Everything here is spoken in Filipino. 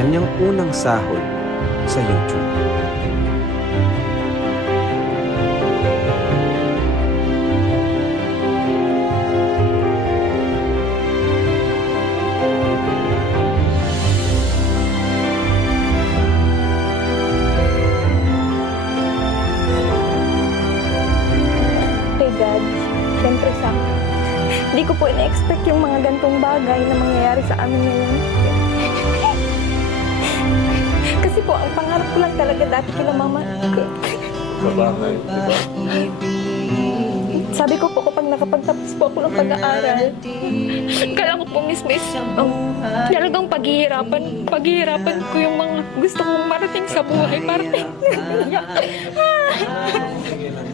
kanyang unang sahod sa YouTube. Kay God, syempre sa hindi ko po ina-expect yung mga gantong bagay na mangyayari sa amin ngayon. Kasi po, ang pangarap ko lang talaga dati kila mama ko. Kabahay, diba? Sabi ko po, kapag nakapagtapos po ako ng pag-aaral, kala ko po mismo is talagang paghihirapan ko yung mga gusto kong marating sa buhay. Marating. Sige lang.